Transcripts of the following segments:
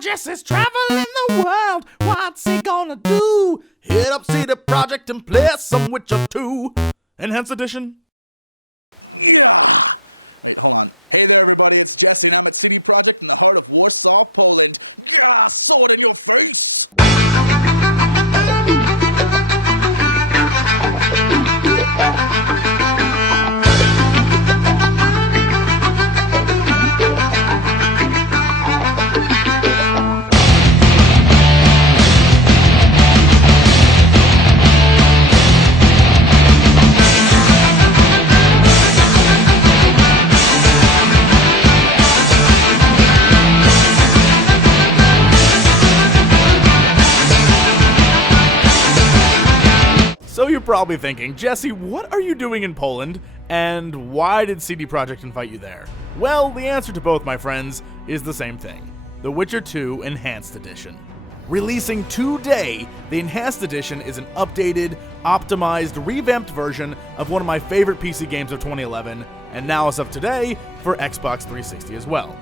Jesse's traveling the world. What's he gonna do? Hit up CD Projekt and play some Witcher 2 Enhanced Edition. Yeah! Wait, hold on. Hey there, everybody, it's Jesse, and I'm at CD Projekt in the heart of Warsaw, Poland. Yeah, sword in your face! So you're probably thinking, Jesse, what are you doing in Poland, and why did CD Projekt invite you there? Well, the answer to both, my friends, is the same thing. The Witcher 2 Enhanced Edition. Releasing today, the Enhanced Edition is an updated, optimized, revamped version of one of my favorite PC games of 2011, and now as of today, for Xbox 360 as well.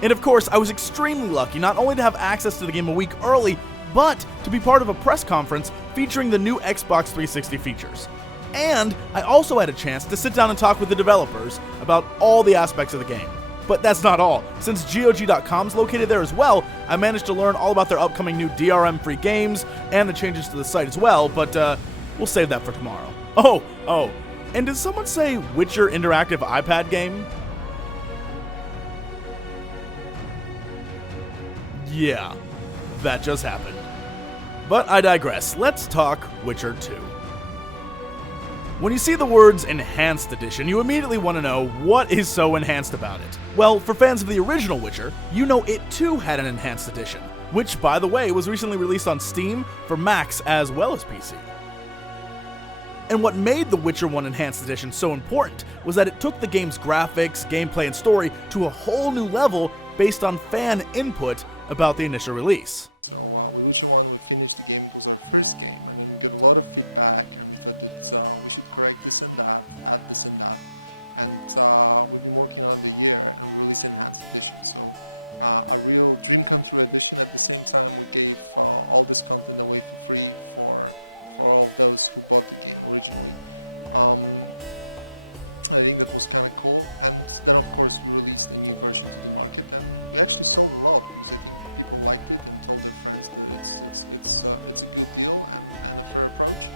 And of course, I was extremely lucky not only to have access to the game a week early, but to be part of a press conference featuring the new Xbox 360 features. And I also had a chance to sit down and talk with the developers about all the aspects of the game. But that's not all. Since GOG.com is located there as well, I managed to learn all about their upcoming new DRM-free games and the changes to the site as well, but we'll save that for tomorrow. Oh, and did someone say Witcher interactive iPad game? Yeah, that just happened. But I digress. Let's talk Witcher 2. When you see the words Enhanced Edition, you immediately want to know what is so enhanced about it. Well, for fans of the original Witcher, you know it too had an Enhanced Edition, which, by the way, was recently released on Steam for Macs as well as PC. And what made the Witcher 1 Enhanced Edition so important was that it took the game's graphics, gameplay, and story to a whole new level based on fan input about the initial release. So with Witcher 1 we finished the game, it was our first game, and then we got a lot of feedback and we thought that we should correct this and that, add this and that, and we've been working on it a year and we released Enhanced Edition. So a real dream come true edition. At the same time we gave all this content away for free for all of those who bought the game originally. I think that was kind of cool, and then of course we released a new version to the market, and we actually sold a lot because I think people liked it and told their friends that it's a good deal and a fair approach.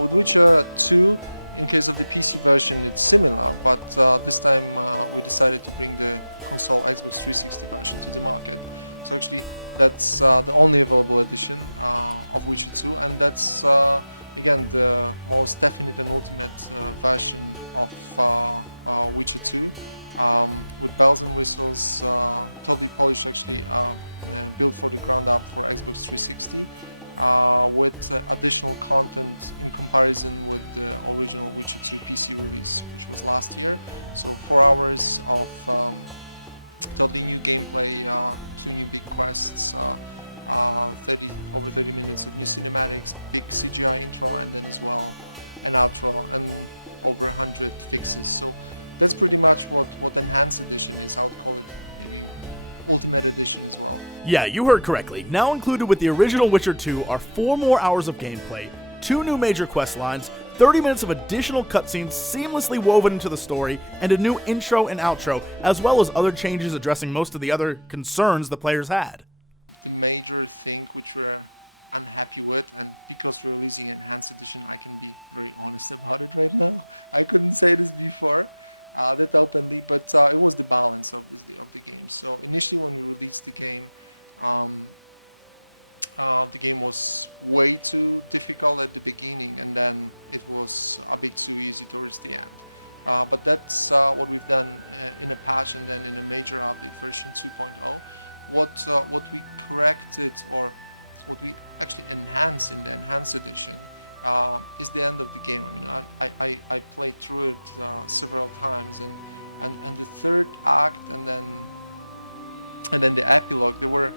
With Witcher 2, in case of the PC version, it's similar, but this time we decided to bring the console Xbox 360 version to the market. So actually that's the only available edition of Witcher 2, and that's again the most definite and ultimate version of Witcher 2, with bells and whistles, totally polished, actually built for the ground up for Xbox 360, with additional content in comparison with the original Witcher 2 PC release, which was last year. So 4 hours of totally new gameplay, 2 new big quests, over 30 minutes of new cinematics, big CGI intro, and then as well an outro, and over 100 fixes. So that's pretty much what Enhanced Edition is. I would call it maybe Ultimate Edition as well. Yeah, you heard correctly. Now included with the original Witcher 2 are 4 more hours of gameplay, 2 new major quest lines, 30 minutes of additional cutscenes seamlessly woven into the story, and a new intro and outro, as well as other changes addressing most of the other concerns the players had. The major thing which we're unhappy with, and because we're releasing Enhanced Edition, I can be very honest about it right now. I couldn't say this before that openly, but it was the balance obviously of the game. So initially when we released the game was way too difficult at the beginning, and then it was a bit too easy towards the end. But that's what we've done in a patch, and then in a major update version 2.0. What we corrected, or what we actually enhanced in the Enhanced Edition, is the end of the game. I mean, I played through it several times, and the third act and then the epilogue, they were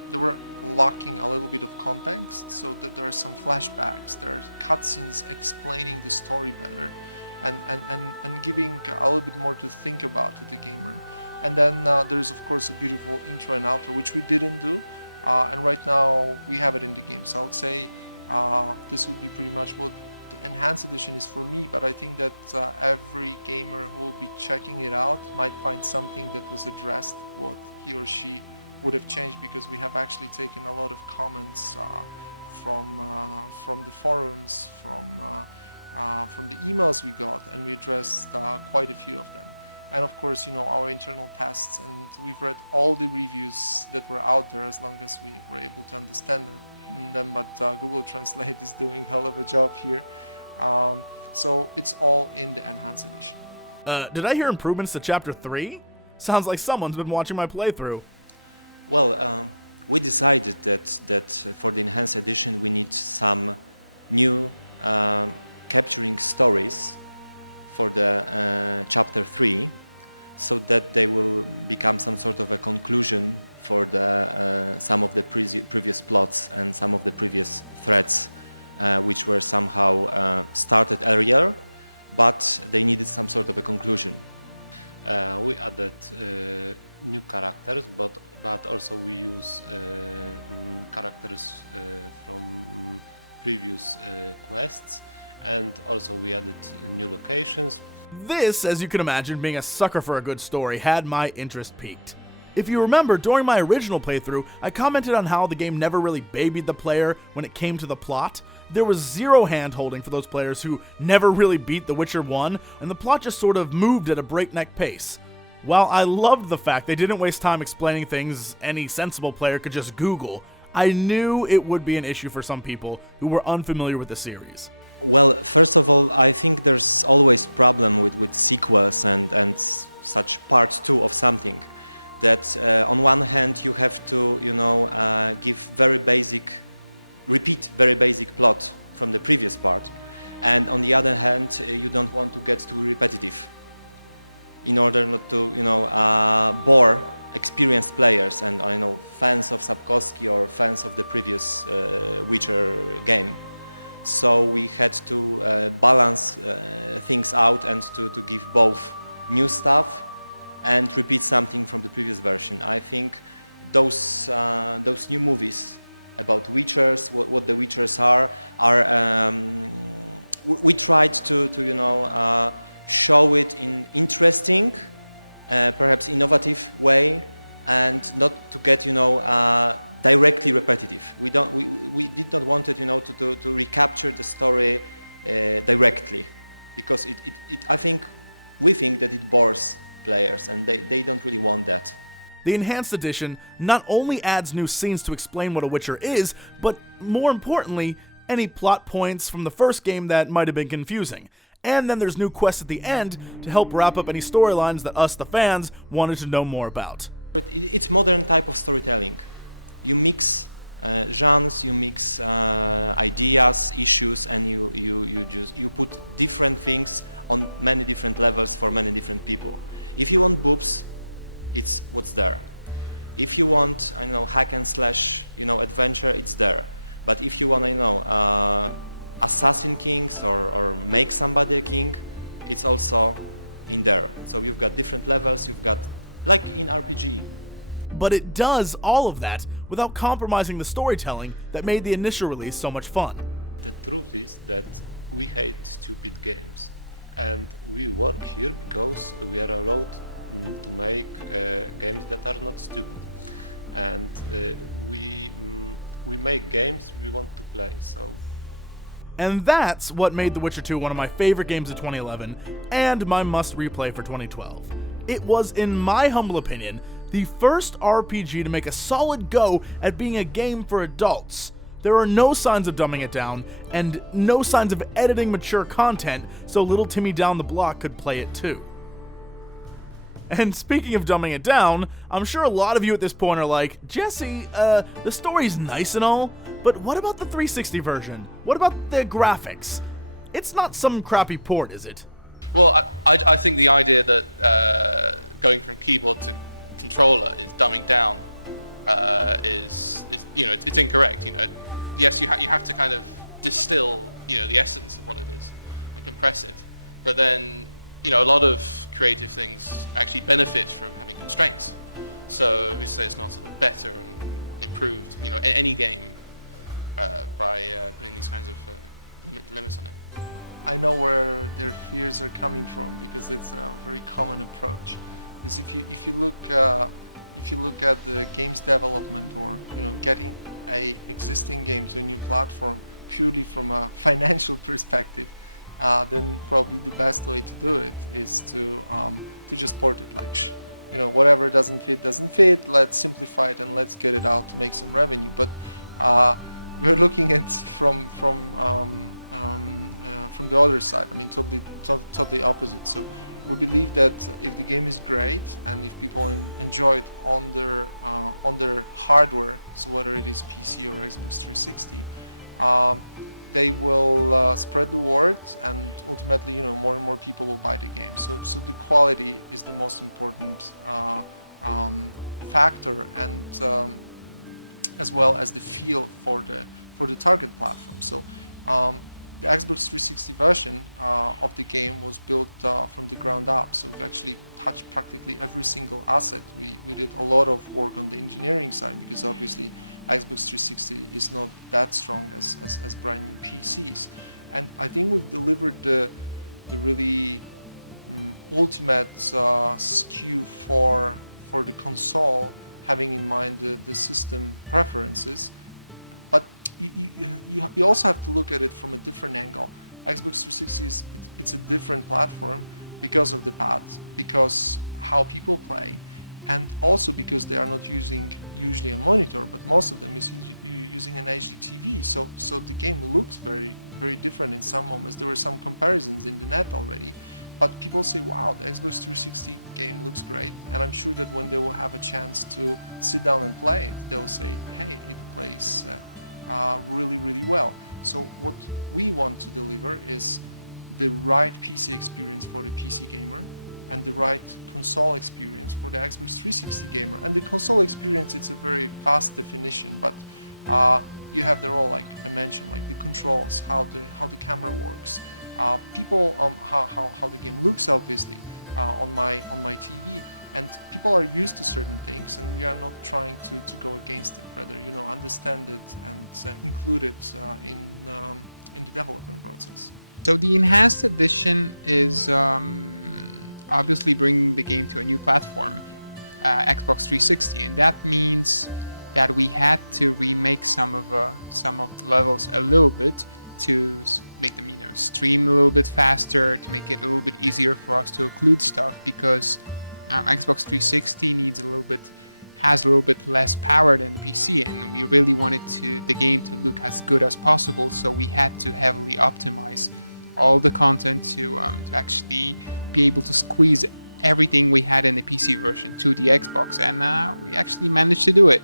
lacking a little bit of context, so that there are some flashbacks, there are cutscenes explaining the story better, and giving a little bit more to think about to the gamer. And then there's of course a beautiful intro and outro, which we didn't do, and right now we have it in the game. So I would say this would be pretty much what the enhanced edition is for me, but I think that every gamer who will be checking it out might find something that was addressed, what he or she would have changed, because we have actually taken a lot of comments from the forums, from the emails we got, and we addressed quite a few of them. And of course, our internal tests, and we've read all the reviews that were out there, as long as we were able to understand them, but Google Translate is doing a hell of a job here. So it's all in the enhanced edition. Did I hear improvements to Chapter 3? Sounds like someone's been watching my playthrough. Well, we decided that for the enhanced edition we need some new capturing stories for the Chapter 3, so that they will become some sort of a conclusion for the some of the previous plots and some of the previous threads, which were somehow started earlier, but they needed some sort of a conclusion. We added new characters, but also we use characters from previous quests, and also we added new locations. This, as you can imagine, being a sucker for a good story, had my interest piqued. If you remember, during my original playthrough, I commented on how the game never really babied the player when it came to the plot. There was zero hand-holding for those players who never really beat The Witcher 1, and the plot just sort of moved at a breakneck pace. While I loved the fact they didn't waste time explaining things any sensible player could just Google, I knew it would be an issue for some people who were unfamiliar with the series. Well, first of all, I think there's always problem with sequels and such part 2 of something. That on one hand you have to, repeat very basic plot from the previous part, and on the other hand you don't want to get too repetitive, in order not to, bore experienced players and fans of Sapkowski or fans of the previous Witcher game. So we had to balance things out and to give both new stuff and repeat something from the previous version. I think those new movies about Witchers, what the Witchers are we tried to show it in interesting, perhaps innovative way, and not to get directly repetitive. We did not want it to recapture the story directly, because we think that it bores players, and they don't really want that. The Enhanced Edition not only adds new scenes to explain what a Witcher is, but more importantly, any plot points from the first game that might have been confusing. And then there's new quests at the end to help wrap up any storylines that us, the fans, wanted to know more about. It's modern type of storytelling. You mix genres, you mix ideas, issues, and you put different things on many different levels for many different people. If you want boobs, it's what's there. If you want, hack and slash, adventure, it's there. But if you want, assassin kings or make somebody a king, it's also in there. So you've got different levels, you've got, like in RPG. But it does all of that without compromising the storytelling that made the initial release so much fun. The truth is that we hate stupid games, and we work here because we are allowed to make games that are not stupid, and we make games we want to play. So. And that's what made The Witcher 2 one of my favorite games of 2011 and my must replay for 2012. It was, in my humble opinion, the first RPG to make a solid go at being a game for adults. There are no signs of dumbing it down, and no signs of editing mature content so little Timmy down the block could play it too. And speaking of dumbing it down, I'm sure a lot of you at this point are like, Jesse, the story's nice and all, but what about the 360 version? What about the graphics? It's not some crappy port, is it? Well, I think the idea that going from keyboard to controller is dumbing down is it's incorrect. Yes, you have to kind of distill the essence of what it is and compress it, but then a lot of creative things actually benefit from having constraints. So who's to say it's not sort of better and improved, any game by putting these kinds of limits on it. I know where their fears are coming from, because it's a very common approach. Because if you look at the games development, or getting a existing game to a new platform purely from a financial perspective, then probably the best way to do it is to just port it. Like, whatever doesn't fit. Let's simplify it and let's get it out to make some revenue. But we're looking at from the other side. I mean, totally opposite. So we believe that if the game is great and if people enjoy it on their hardware, so whether it is PC or Xbox 360, they will spread the word, and ultimately, more and more people will buy the game. So the quality is the most important factor, and as well as the feel for the target platform. So the Xbox 360 version of the game was built from the ground up. So we've actually touched practically every single asset. We did a lot of work on the engineering side, because obviously Xbox 360 is not that strong as brand new PCs. And I think we've delivered the really ultimate SKU for the console, having in mind the system preferences. But you also have to look at it from a different angle. Xbox 360 it's a different platform because of the pads, because how people play, and also because they are not using usually a monitor, but most of them is using an HD TV. So the game looks very, very different in some moments. There were some comparisons in the net already, but people say, wow, the Xbox 360 game looks great. And I'm sure that when they will have a chance to sit down and play it, they'll say, hey, it plays really, really well. So what we want to deliver is the right PC experience for the PC gamer, and the right console experience for the Xbox 360 gamer. And the console experience, it's a very vast definition, but you have there all, like I mentioned, like the controls, how the camera works, people how the game looks, obviously on my TV. And people are used to certain things, and we are not trying to go against it. Rather, understand it and include it in the development process. So the enhanced edition is obviously bringing the game to a new platform, Xbox 360, and that means that we had to remake some of the levels a little bit to make them, stream a little bit faster, to make it a little bit easier for us to occlude stuff, because Xbox 360 has a little bit less power than the PC, and we really wanted the game to look as good as possible. So we had to heavily optimize all the content to actually be able to squeeze everything we had in the PC version to the Xbox, and we actually managed to do it.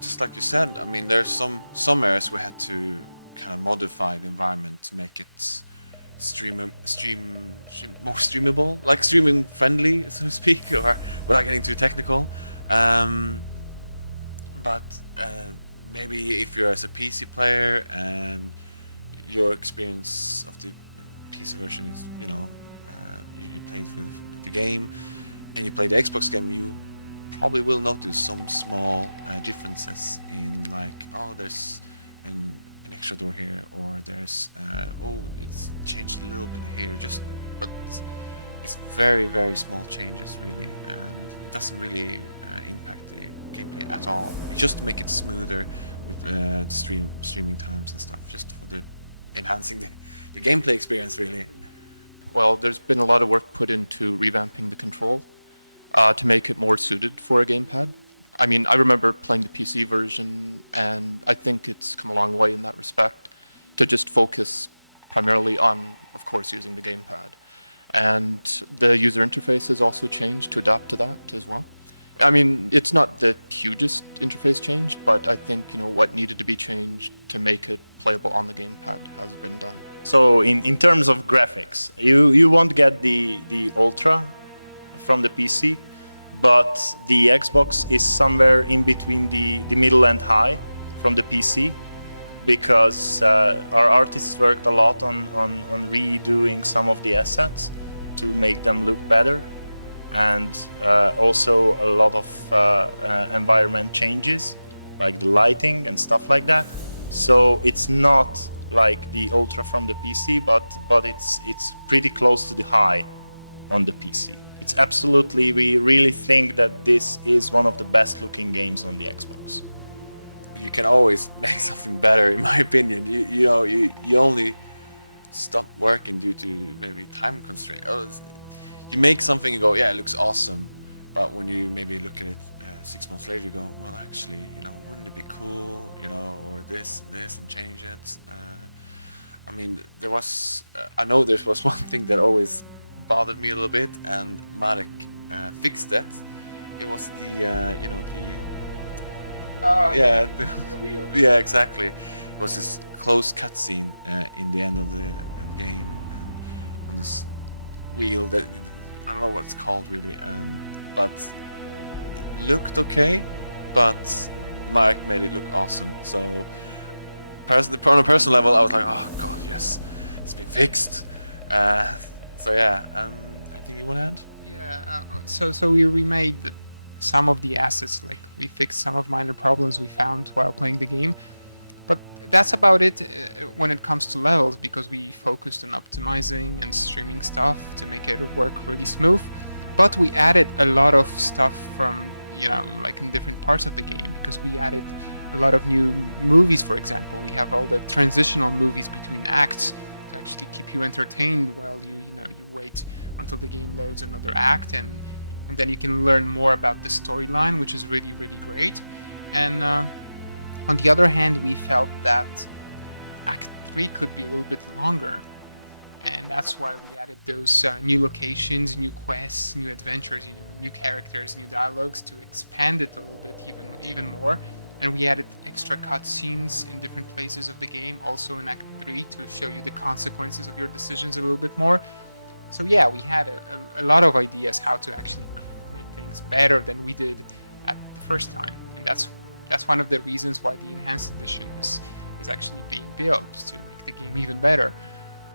Just like you said, I mean, there's some areas we had to kind of modify the environment to make it more streamable, like streaming friendly, so to speak, or without getting too technical. But maybe if you're as a PC player and your experience of the PC version is, you played with the game and you play the Xbox game, you probably will notice some small differences in, like, there's an extra door here, or there's it's changed a little bit here, but it's very, very small changes really, and it doesn't really impact the gameplay at all. It's just to make it smoother with the streaming times and stuff, just for the enhancing the gameplay experience really. Well, there's been a lot of work put into revamping the control to make it more suited for a gamepad. I mean, I remember playing the PC version, and I think it's come a long way in that respect, to just focus primarily on, of course, using the gamepad. And the user interface has also changed to adapt to that as well. I mean, it's not the hugest interface change, but I think, what needed to be changed to make it playable on the gamepad has been done. So in terms of graphics, you won't get the Ultra from the PC, but the Xbox is somewhere in between the middle and high from the PC, because our artists worked a lot on redoing some of the assets, to make them look better, and also a lot of environment changes, like the lighting and stuff like that. So it's not like the Ultra from the PC, but it's pretty close to the high on the PC. It's absolutely, we really think that this is one of the best looking games on the Xbox. You can always make something better, in my opinion. You only stop working due to maybe time constraint. You make something and go, yeah, it looks awesome, but when you maybe look at it 6 months later, you go, well, actually, wouldn't it be cool, or this, and change it. I mean, there was, I know there was one thing that always bothered me a little bit, and Marek fixed that. It was the, yeah, exactly. It was this closed cutscene in the end of the game, and on this wheel that I don't know what it's called really, but it looked okay, but Mark made it look awesome. So on a personal level, I was like, oh god, yes, it's been fixed. So yeah, anything you want to add? Yeah, so we remade some of the assets, like we fixed some of minor problems we found while playing the game, but that's about it when it comes to levels, because we focused on optimizing and streaming stuff to make it work really smooth. But we added a lot of stuff from, like in different parts of the game, because we added a lot of new movies. For example, we have all the transitional movies between acts to actually keep you entertained while you wait until the game loads another act, and then you can learn more about the storyline, which is really, really great. And on the other hand, we felt that Act 3 could be a little bit longer. And that's why we added those new locations, new quests, new adventures, new characters, new dialogues to expand it a little bit even more. And we added extra cutscenes in different places of the game, also in Act 3, to show you the consequences of your decisions a little bit more. So yeah, we had a lot of ideas how to actually make things better than we did at the first time. And that's one of the reasons why the Enhanced Edition is actually being built, to make the game even better.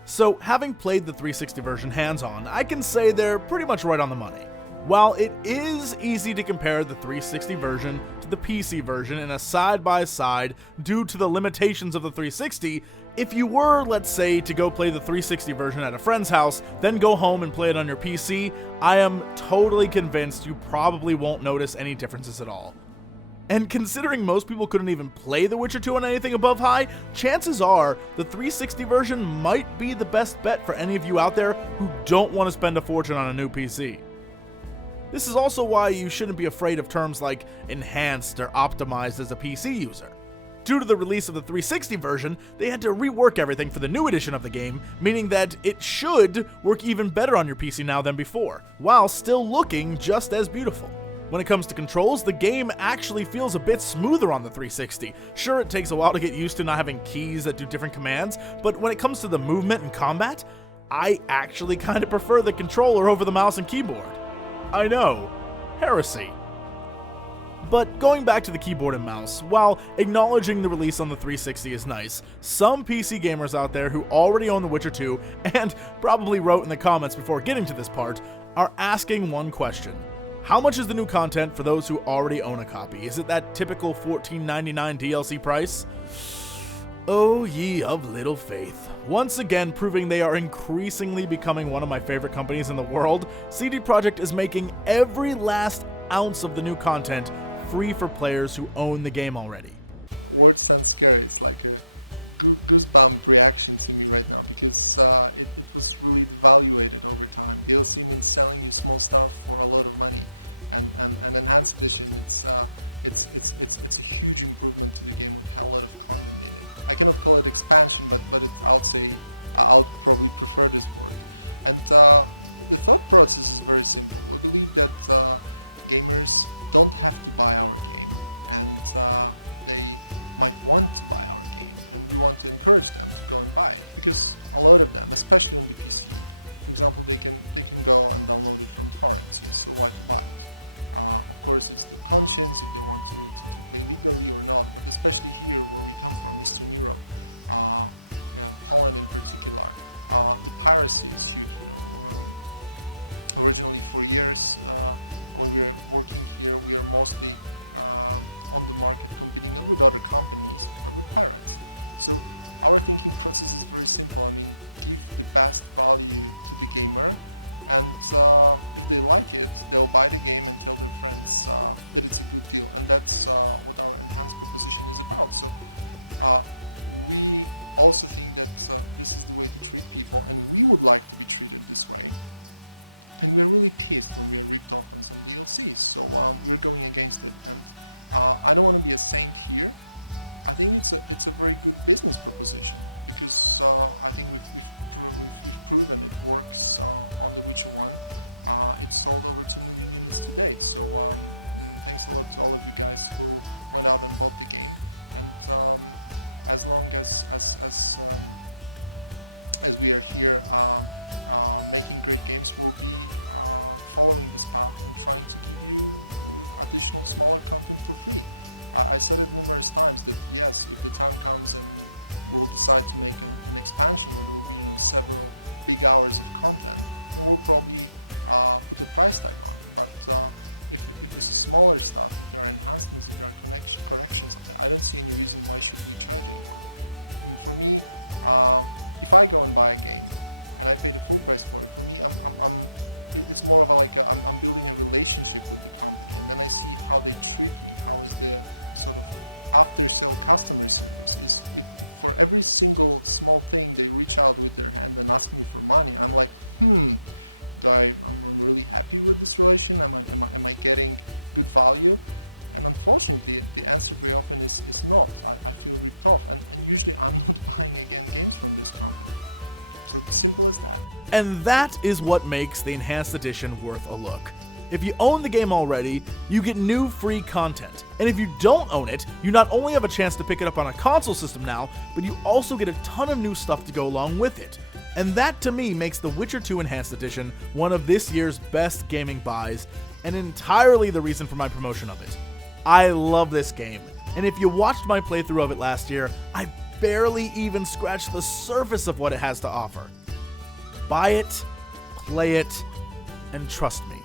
So, having played the 360 version hands-on, I can say they're pretty much right on the money. While it is easy to compare the 360 version to the PC version in a side-by-side due to the limitations of the 360, if you were, let's say, to go play the 360 version at a friend's house, then go home and play it on your PC, I am totally convinced you probably won't notice any differences at all. And considering most people couldn't even play The Witcher 2 on anything above high, chances are the 360 version might be the best bet for any of you out there who don't want to spend a fortune on a new PC. This is also why you shouldn't be afraid of terms like enhanced or optimized as a PC user. Due to the release of the 360 version, they had to rework everything for the new edition of the game, meaning that it should work even better on your PC now than before, while still looking just as beautiful. When it comes to controls, the game actually feels a bit smoother on the 360. Sure, it takes a while to get used to not having keys that do different commands, but when it comes to the movement and combat, I actually kind of prefer the controller over the mouse and keyboard. I know, heresy. But going back to the keyboard and mouse, while acknowledging the release on the 360 is nice, some PC gamers out there who already own The Witcher 2, and probably wrote in the comments before getting to this part, are asking one question. How much is the new content for those who already own a copy? Is it that typical $14.99 DLC price? Oh, ye of little faith. Once again, proving they are increasingly becoming one of my favorite companies in the world, CD Projekt is making every last ounce of the new content free for players who own the game already. Words sound scary. It's like a goosebump reaction to me right now, because it was really devaluated over time. DLC means selling you small stuff for a lot of money, and Enhanced Edition, it's a huge improvement to the game with a lot of content in it. I cannot call it expansion, but it's, I would probably prefer this word. And the thought process is very simple. We believe that gamers don't have to buy our game, and they might want to buy our game, and we want to encourage them to go and buy it, because a lot of them, especially on the PC, for example, they can go and download it from torrents. Yes, so why to buy it? Of course, it's the conscience if they want to play legally or not, but especially here where we come from, Eastern Europe, Poland in particular, the piracy is huge. originally for years when we were working here, we are mostly on the market competing not with other companies but with pirates. So our thinking process is very simple. I mean, give the best value to the gamer, and if they like it, they'll buy the game and tell their friends that it's a good deal. And that's what our enhanced proposition is about. So we also think that this is the way to treat people, and we would like to be treated this way. And we're really pissed when we are ripped off on some DLCs. So we're going against it. And I don't want to be a saint here. I think it's a very good business proposition, because I think we've proven it works on The Witcher 1. It's sold over 2 million units to date. So thanks a lot to all of you guys who went out and bought the game. And as long as we are here making great games, we'll be following this path and trying to give you additional smaller content for free. I said it numerous times that yes, if the time comes and we'll decide to make an expansion where there will be several big hours of content, then we'll probably put a price tag on it. But if this is smaller stuff, if there are enhancements, if there are corrections, I don't see any reason why should we charge anyone. And for me, if I go and buy a game and I pay the full price for it, for me, it's more of I'm building a relationship with the company, and then I see how they treat me. How is the sort of after-sale customer service? Is if for every single small thing they reach out with their hand and ask me for money, I'm like, I'm really happy with this relation. Am I getting good value? And unfortunately, the answer very often is not. I feel ripped off, and usually I'm not buying again games from this company. So simple as that. And that is what makes the Enhanced Edition worth a look. If you own the game already, you get new free content. And if you don't own it, you not only have a chance to pick it up on a console system now, but you also get a ton of new stuff to go along with it. And that to me makes The Witcher 2 Enhanced Edition one of this year's best gaming buys, and entirely the reason for my promotion of it. I love this game, and if you watched my playthrough of it last year, I barely even scratched the surface of what it has to offer. Buy it, play it, and trust me,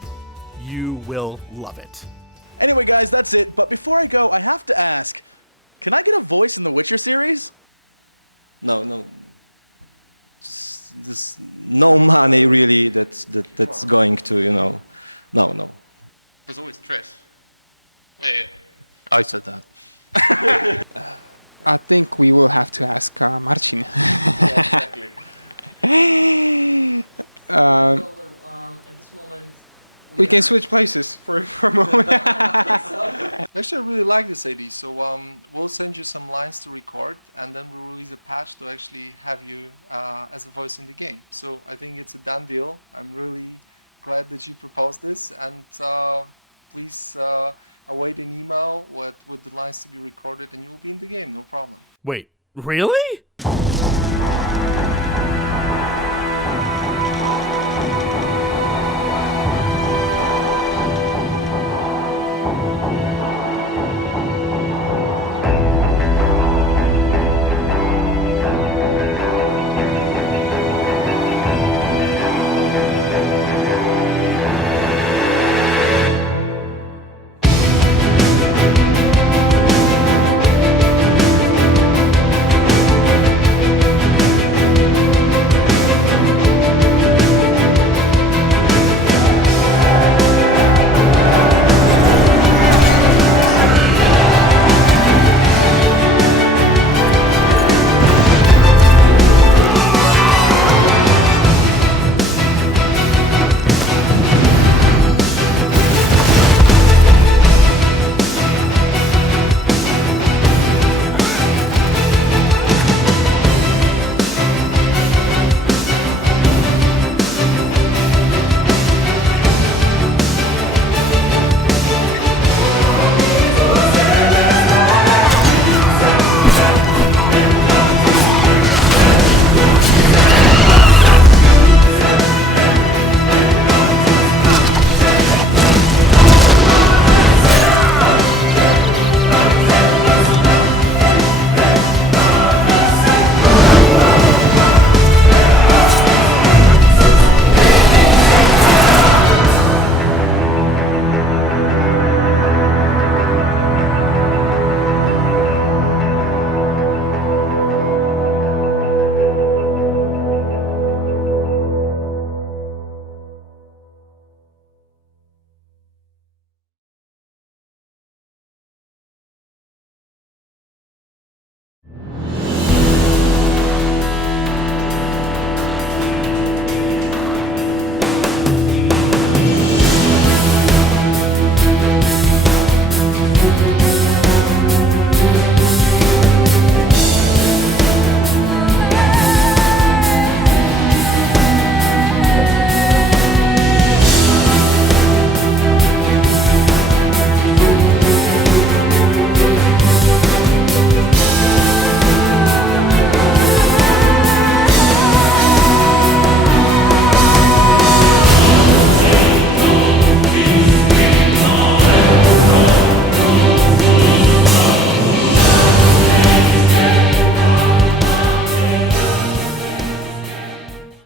you will love it. Anyway, guys, that's it. But before I go, I have to ask, can I get a voice in the Witcher series? No. There's no money really that's going to, no. There's always Trish. Yeah. I said that. I think we will have to ask Marcin. Yeah, exactly. At this moment, We can switch places for a moment. Actually, I really like this idea. So we'll send you some lines to record, and then we'll release a patch to actually have you as a voice in the game. So I think it's a done deal. I'm really glad that you proposed this, and please await an email with the lines to be recorded, and you'll be in the game, no problem. Wait, really?